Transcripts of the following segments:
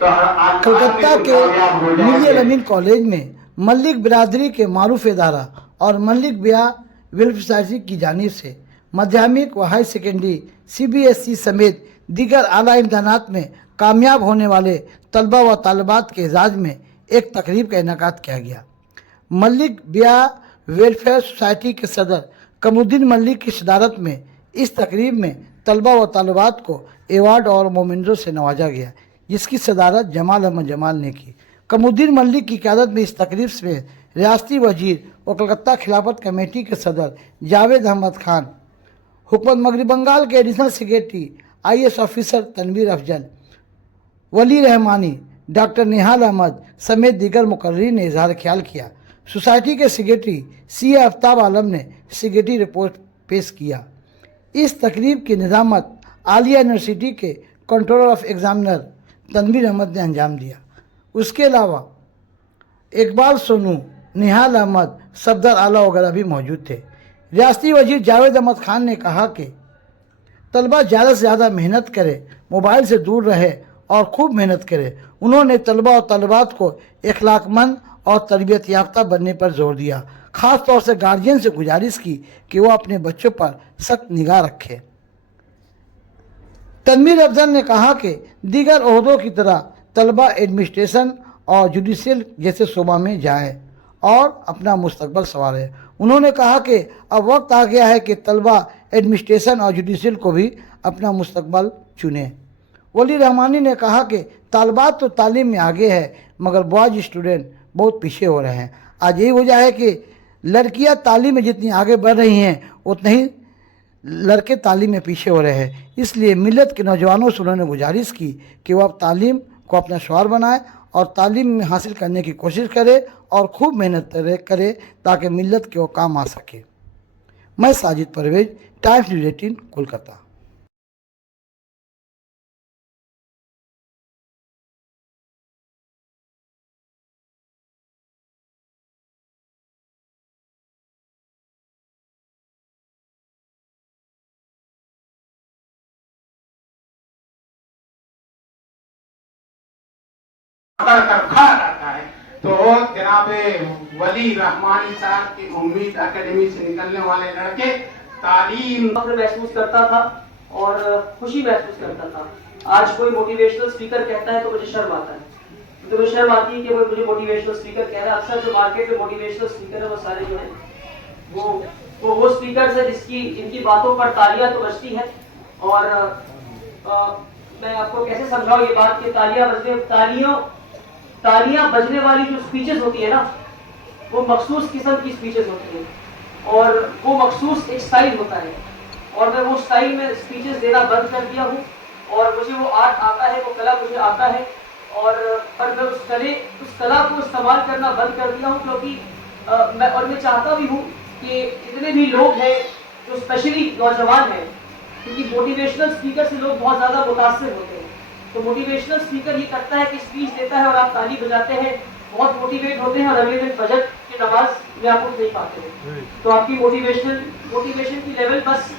کلکتہ کے ملی الامین کالج میں ملک برادری کے معروف ادارہ اور ملک بیا ویلفیئر سوسائٹی کی جانب سے مدھیامک و ہائی سیکنڈری CBSE سمیت دیگر اعلیٰ امتحانات میں کامیاب ہونے والے طلبہ و طالبات کے اعزاز میں ایک تقریب کا انعقاد کیا گیا۔ ملک بیا ویلفیئر سوسائٹی کے صدر قمر الدین ملک کی صدارت میں اس تقریب میں طلبہ و طالبات کو ایوارڈ اور مومنٹو سے نوازا گیا، جس کی صدارت جمال احمد جمال نے کی۔ قمر الدین ملک کی قیادت میں اس تقریب میں ریاستی وزیر اور کلکتہ خلافت کمیٹی کے صدر جاوید احمد خان، حکومت مغربی بنگال کے additional secretary IAS officer Tanvir Afzal, Wali Rahmani, doctor نہال احمد سمیت دیگر مقررین نے اظہار خیال کیا۔ سوسائٹی کے سیکریٹری CA آفتاب عالم نے سیکریٹری رپورٹ پیش کیا۔ اس تقریب کی نظامت عالیہ یونیورسٹی کے controller of examiner Tanveer Ahmed نے انجام دیا۔ اس کے علاوہ اقبال سونو، نہال احمد، صفدر اعلیٰ وغیرہ بھی موجود تھے۔ ریاستی وزیر جاوید احمد خان نے کہا کہ طلبہ زیادہ سے زیادہ محنت کرے، موبائل سے دور رہے اور خوب محنت کرے۔ انہوں نے طلبہ اور طالبات کو اخلاق مند اور تربیت یافتہ بننے پر زور دیا۔ خاص طور سے گارجین سے گزارش کی کہ وہ اپنے بچوں پر سخت نگاہ رکھے۔ تنویر افضل نے کہا کہ دیگر عہدوں کی طرح طلبہ ایڈمنسٹریشن اور جوڈیشل جیسے شعبہ میں جائیں اور اپنا مستقبل سنواریں۔ انہوں نے کہا کہ اب وقت آ گیا ہے کہ طلبہ ایڈمنسٹریشن اور جوڈیشل کو بھی اپنا مستقبل چنیں۔ ولی رحمانی نے کہا کہ طالبات تو تعلیم میں آگے ہے مگر بوائز اسٹوڈنٹ بہت پیچھے ہو رہے ہیں۔ آج یہی وجہ ہے کہ لڑکیاں تعلیم میں جتنی آگے بڑھ رہی ہیں اتنا ہی لڑکے تعلیم میں پیچھے ہو رہے ہیں۔ اس لیے ملت کے نوجوانوں سے انہوں نے گزارش کی کہ وہ اب تعلیم کو اپنا شعار بنائیں اور تعلیم میں حاصل کرنے کی کوشش کرے اور خوب محنت کرے تاکہ ملت کے وہ کام آ سکے۔ میں ساجد پرویز، ٹائمز نیوز 18، کولکتہ۔ کھا رہتا ہے تو جناب ولی رحمانی صاحب کی امید اکیڈمی سے نکلنے والے لڑکے تعلیم فخر محسوس کرتا تھا اور خوشی محسوس کرتا تھا۔ آج کوئی موٹیویشنل اسپیکر کہتا ہے تو مجھے شرم آتا ہے، مجھے شرم آتی ہے کہ وہ مجھے موٹیویشنل اسپیکر کہہ رہا ہے۔ اکثر جو مارکیٹ میں موٹیویشنل اسپیکر ہیں وہ سارے جو ہیں وہ اسپیکرز ہیں جس کی ان کی باتوں پر تالیاں تو بجتی ہیں، اور میں آپ کو کیسے سمجھاؤں یہ بات کہ تالیاں بجنے والی جو اسپیچز ہوتی ہے نا وہ مخصوص قسم کی اسپیچز ہوتی ہیں اور وہ مخصوص ایک سٹائل ہوتا ہے، اور میں وہ سٹائل میں اسپیچز دینا بند کر دیا ہوں، اور مجھے وہ آرٹ آتا ہے، وہ کلا مجھے آتا ہے، اور پر میں اس کلا کو استعمال کرنا بند کر دیا ہوں، کیونکہ میں چاہتا بھی ہوں کہ جتنے بھی لوگ ہیں جو اسپیشلی نوجوان ہیں، کیونکہ موٹیویشنل اسپیکر سے لوگ بہت زیادہ متاثر ہوتے ہیں، تو موٹیویشنل اسپیکر یہ کرتا ہے کہ اسپیچ دیتا ہے اور آپ تالی بجاتے ہیں، بہت موٹیویٹ ہوتے ہیں اور اگلے دن فجر کی نماز میں آپ کو نہیں پاتے ہیں، تو آپ کی موٹیویشن کی لیول بس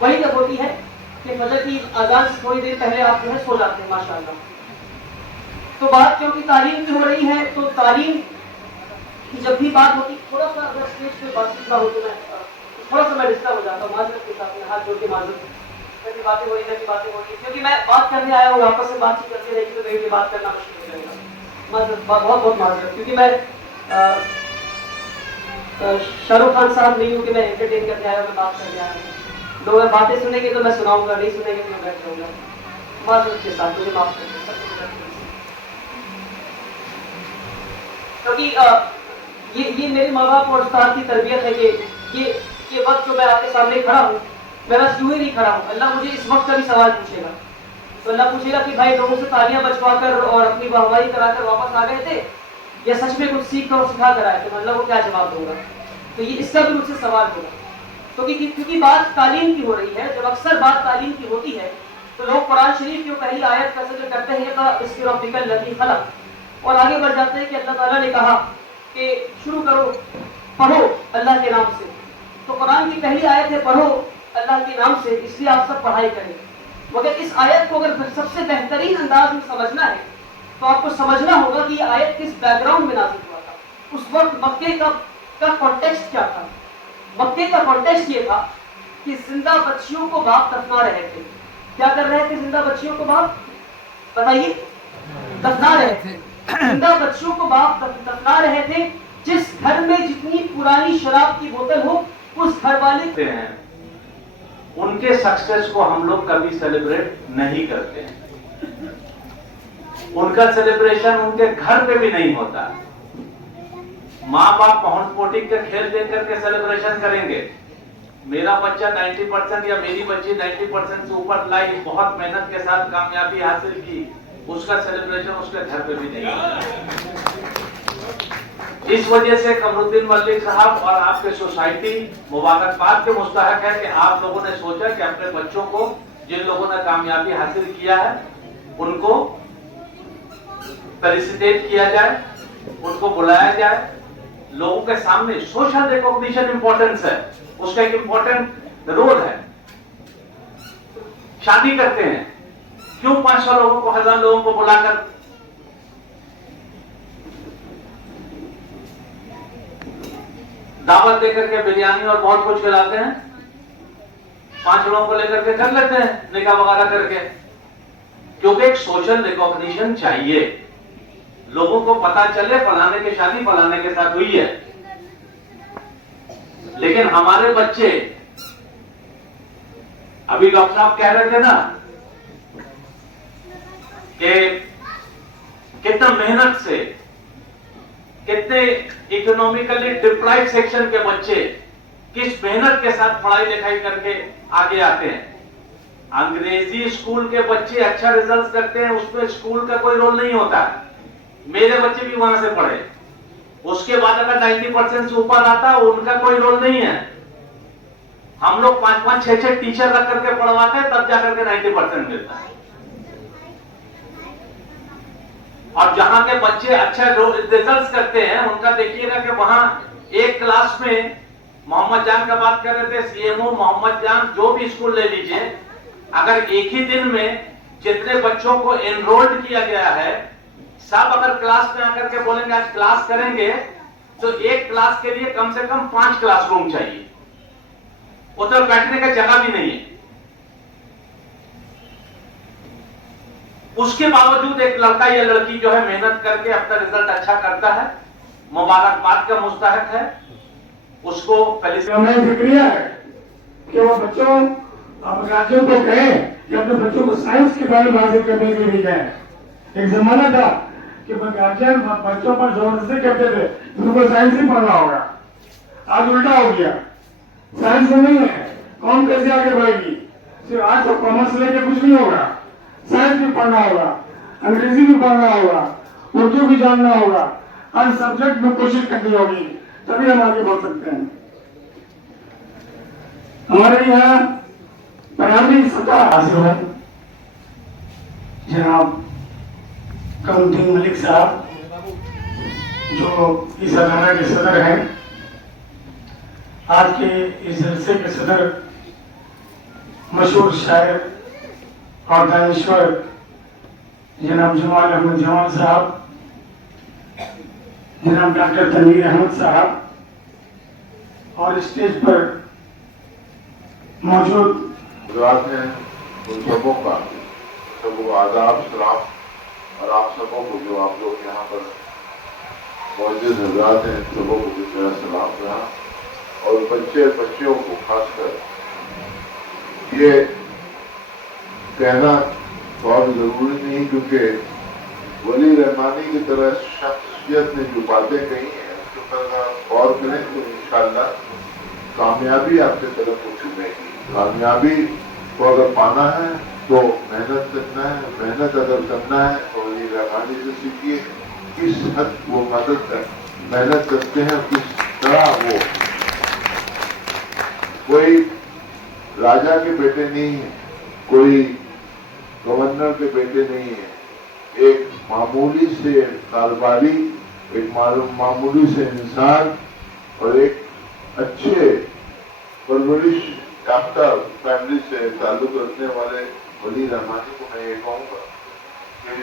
وہی تک ہوتی ہے کہ فجر کی اذان سے تھوڑی دیر پہلے آپ جو ہے سو جاتے ہیں ماشاءاللہ۔ تو بات کیونکہ تعلیم کی ہو رہی ہے تو تعلیم کی جب بھی بات ہوتی، تھوڑا سا اگر اسٹیج پہ بات چیت ہو تو میں تھوڑا سا میں ڈسٹرب ہو جاتا ہوں، معذرت کے ساتھ میں ہاتھ جوڑ کے معذرت، باتیں ہو رہی ہیں کیونکہ میں بات کرنے آیا ہوں، آپس میں بات چیت کرتے رہے گی تو میرے لیے بات کرنا مشکل ہو جائے گا، بہت بہت معذرت، کیونکہ میں شاہ رخ خان صاحب نہیں ہوں کہ میں انٹرٹین کرنے آیا ہوں، میں بات کرنے آیا ہوں، لوگ باتیں سنیں گے تو میں سناؤں گا، نہیں سنیں گے تو میں بیٹھ جاؤں گا، معذرت کے ساتھ مجھے معاف کر دیں، کیونکہ یہ میرے ماں باپ اور استاد کی تربیت ہے کہ یہ وقت جو میں آپ کے سامنے کھڑا ہوں میں بس یوں ہی نہیں کھڑا ہوں، اللہ مجھے اس وقت کا بھی سوال پوچھے گا، تو اللہ پوچھے گا کہ بھائی لوگوں سے تالیاں بجوا کر اور اپنی واہواہی کرا کر واپس آ گئے تھے یا سچ میں کچھ سیکھ کر اور سکھا کر آئے تھے، میں اللہ کو کیا جواب دوں گا، تو یہ اس کا بھی مجھ سے سوال ہوگا، کیونکہ بات تعلیم کی ہو رہی ہے، جب اکثر بات تعلیم کی ہوتی ہے تو لوگ قرآن شریف کی پہلی آیت کا ذکر کرتے ہیں کہ اس کی ربک الذی خلق، اور آگے بڑھ جاتے ہیں کہ اللہ تعالیٰ نے کہا کہ شروع کرو پڑھو اللہ کے نام سے، تو قرآن کی پہلی آیت ہے پڑھو اللہ کے نام سے، اس لیے آپ سب پڑھائی کریں، مگر اس آیت کو اگر سب سے بہترین انداز میں سمجھنا ہے تو آپ کو سمجھنا ہوگا کہ یہ آیت کس بیک گراؤنڈ میں نازل ہوا تھا. اس وقت مکے کا کانٹیکسٹ کیا تھا؟ مکے کا کانٹیکسٹ یہ تھا کہ زندہ بچیوں کو باپ دفنا رہے تھے. کیا کر رہے تھے زندہ بچیوں کو باپ؟ بتائیے. دفنا رہے تھے. زندہ بچیوں کو باپ دفنا رہے تھے. جس گھر میں جتنی پرانی شراب کی بوتل ہو اس گھر والے ہیں ان کے سکسیس کو ہم لوگ کبھی سیلیبریٹ نہیں کرتے ہیں. ان کا سیلیبریشن ان کے گھر پہ بھی نہیں ہوتا. ماں باپ پاؤنڈ پوٹنگ کا کھیل دیکھ کر کے سیلیبریشن کریں گے. میرا بچہ 90% یا میری بچی 90% سے اوپر لائی, بہت محنت کے ساتھ کامیابی حاصل کی, اس کا سیلیبریشن اس کے گھر پہ بھی نہیں ہوتا. اس وجہ سے قمر الدین ملک صاحب اور آپ کے سوسائٹی مبارکباد کے مستحق ہے کہ آپ لوگوں نے سوچا کہ اپنے بچوں کو جن لوگوں نے کامیابی حاصل کیا ہے ان کو فیلیسیٹیٹ کیا جائے, ان کو بلایا جائے لوگوں کے سامنے. سوشل ریکگنیشن امپورٹنس ہے, اس کا ایک امپورٹنٹ رول ہے. شادی کرتے ہیں کیوں 500 لوگوں کو 1000 لوگوں کو بلا کر دعوت دے کر کے بریانی اور بہت کچھ کھلاتے ہیں؟ 5 لوگوں کو لے کر کے کر لیتے ہیں نکاح وغیرہ کر کے, کیونکہ ایک سوشل ریکگنیشن چاہیے. لوگوں کو پتا چلے فلانے کی شادی فلانے کے ساتھ ہوئی ہے. لیکن ہمارے بچے, ابھی ڈاکٹر صاحب کہہ رہے تھے نا کہ کتنا محنت سے, کتنے اکنومیکلی ڈپرائیوڈ سیکشن کے بچے کس محنت کے ساتھ پڑھائی لکھائی کر کے آگے آتے ہیں. انگریزی اسکول کے بچے اچھا ریزلٹ کرتے ہیں, اس میں اسکول کا کوئی رول نہیں ہوتا. میرے بچے بھی وہاں سے پڑھے, اس کے بعد اگر 90% سے اوپر آتا ان کا کوئی رول نہیں ہے. ہم لوگ 5-5, 6-6 ٹیچر رکھ کر کے پڑھواتے ہیں تب جا کر کے 90% ملتا ہے. اور جہاں کے بچے اچھے ریزلٹس کرتے ہیں ان کا دیکھیے گا کہ وہاں ایک کلاس میں محمد جان کا بات کر رہے تھے, سی ایم او محمد جان, جو بھی اسکول لے لیجئے, اگر ایک ہی دن میں جتنے بچوں کو انرولڈ کیا گیا ہے سب اگر کلاس میں آ کر کے بولیں گے آج کلاس کریں گے تو ایک کلاس کے لیے کم سے کم 5 کلاس روم چاہیے. ادھر بیٹھنے کا جگہ بھی نہیں ہے. اس کے باوجود ایک لڑکا یا لڑکی جو ہے محنت کر کے اپنا رزلٹ اچھا کرتا ہے, مبارکباد کا مستحق ہے, اس کو ہمیں فکریہ ہے کہ وہ بچوں گارجین کو کہیں کہ اپنے بچوں کو سائنس کے بارے میں حاصل کرنے کے لیے جائیں. ایک زمانہ تھا کہ گارجین بچوں پر زبردستی کرتے تھے ان کو سائنس ہی پڑھنا ہوگا. آج الٹا ہو گیا, سائنس میں نہیں ہے, قوم کیسے آگے بڑھے گی؟ صرف آج تو کامرس لے کے کچھ نہیں ہوگا, سائنس بھی پڑھنا ہوگا, انگریزی بھی پڑھنا ہوگا, اردو بھی جاننا ہوگا, ہر سبجیکٹ میں کوشش کرنی ہوگی, تبھی ہم آگے بڑھ سکتے ہیں. ہمارے یہاں پرائمری سطح حاصل ہے. جناب قمر الدین ملک صاحب جو اس ادارہ کے صدر ہیں, آج کے اس جلسے کے صدر مشہور شاعر اور دانشور جناب جمال احمد جمال صاحب, جناب ڈاکٹر تنویر احمد صاحب, اور اسٹیج پر موجود حضرات ہیں ان سبوں کا سب کو آداب سلام, اور آپ سبوں کو جو آپ لوگ یہاں پر موجود حضرات ہیں سبوں کو بھی میرا سلام رہا. اور بچیوں کو خاص کر یہ کہنا بہت ضروری نہیں, کیونکہ ولی رحمانی کی طرح شخصیت نے جو باتیں کہی ہیں اس کے پر غور کریں تو انشاءاللہ کامیابی آپ کی طرف اٹھ چکے گی. کامیابی کو اگر پانا ہے تو محنت کرنا ہے, محنت اگر کرنا ہے تو ولی رحمانی سے سیکھیے کس حد وہ محنت کرتے ہیں, کس طرح وہ کوئی راجا کے بیٹے نہیں ہیں, کوئی گورنر کے بیٹے نہیں ہیں, ایک معمولی سے کاروباری, ایک معمولی سے انسان اور ایک اچھے پرورش یافتہ فیملی سے تعلق رکھنے والے ولی رحمانی کو میں یہ کہوں گا کہ